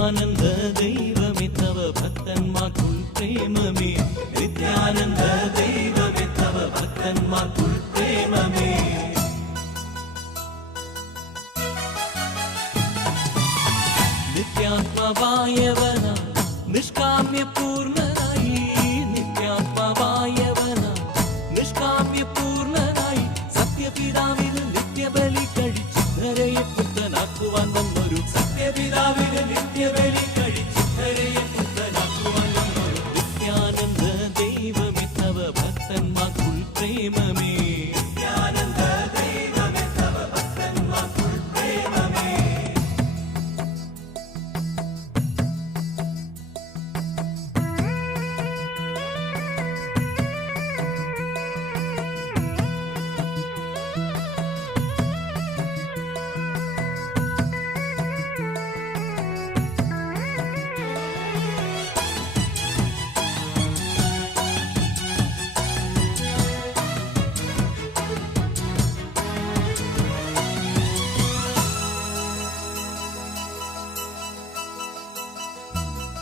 നിത്യാനന്ദ ദൈവമേ തവ ഭക്തന്മാർക്കുൾ പ്രേമമേ നിത്യാനന്ദ ദൈവമേ തവ ഭക്തന്മാർക്കുൾ പ്രേമമേ നിത്യാത്മാവായവന നിഷ്കാമ്യപൂർണനായി നിത്യാത്മാവായവന നിഷ്കാമ്യപൂർണനായി സത്യപിതാവിന് നിത്യബലി കഴിച്ച് ധരയെ പുത്രനാക്കുവാൻ വന്നൊരു സത്യപിതാവിന് നിത്യബലി കഴിച്ച് ധരയെ പുത്രനാക്കുവാൻ വന്നൊരു നിത്യാനന്ദ ദൈവമേ തവ ഭക്തന്മാർക്കുൾ പ്രേമമേ നിത്യാനന്ദ ദൈവമേ തവ ഭക്തന്മാർക്കുൾ പ്രേമമേ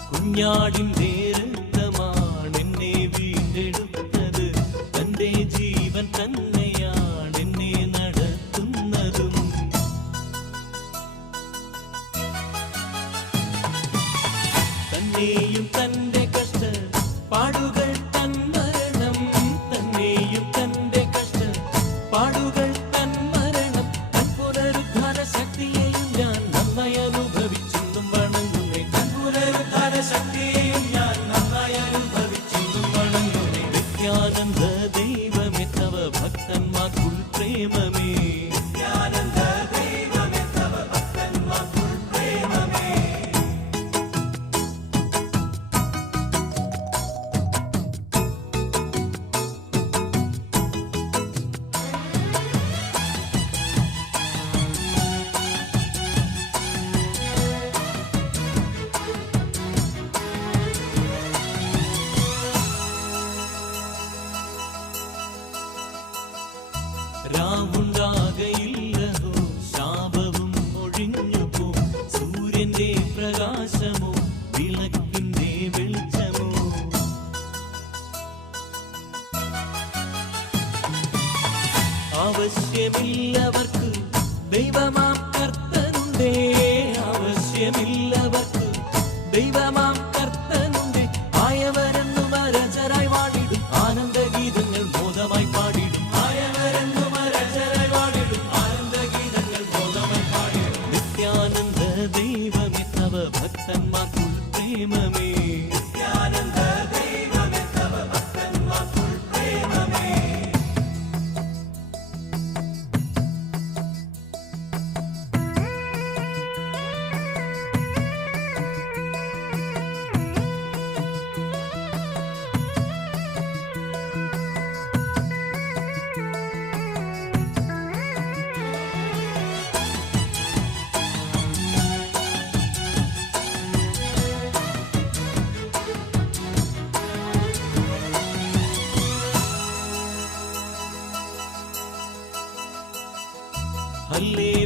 കുഞ്ഞാടിന്റെ രക്തമാണെന്നെ വീണ്ടെടുത്തത് തന്റെ ജീവൻ തന്നെയാണെന്നെ നടത്തുന്നതും തന്നെയും തന്റെ കഷ്ട പാടുകൾ തൻ മരണം തന്നെയും തന്റെ കഷ്ട പാടുകൾ തൻ മരണം തൻ പുനരുദ്ധാന ശക്തിയെയും ഞാൻ നന്നായി അനുഭവിച്ചെന്നും വണങ്ങുന്നേ തൻ പുനരുദ്ധാന ശക്തിയെയും ഞാൻ നന്നായി അനുഭവിച്ചെന്നും വണങ്ങുന്നേ നിത്യാനന്ദ ദൈവമേ തവ ഭക്തന്മാർക്കുൾ പ്രേമമേ നിത്യാനന്ദ ദൈവമേ തവ ഭക്തന്മാർക്കുൾ പ്രേമമേ രാവുണ്ടാകയില്ലതോ ശാപവും ഒഴിഞ്ഞുപോ സൂര്യന്റെ പ്രകാശമോ വിളക്കിന്റെ വെളിച്ചമോ ആവശ്യമില്ലവർക്ക് ദൈവമാം കർത്തനുണ്ടേ ആവശ്യമില്ലവർക്ക് ദൈവമാം കർത്തനുണ്ടേ ആയവരെന്നു മരചരായി വാടിടും ആനന്ദഗീതങ്ങൾ മോദമായി പാടിടും നിത്യാനന്ദ ദൈവമേ തവ ഭക്തന്മാർക്കുൾ പ്രേമമേ നിത്യാനന്ദ ദൈവമേ തവ ഭക്തന്മാർക്കുൾ പ്രേമമേ ഹല്ലേലൂയ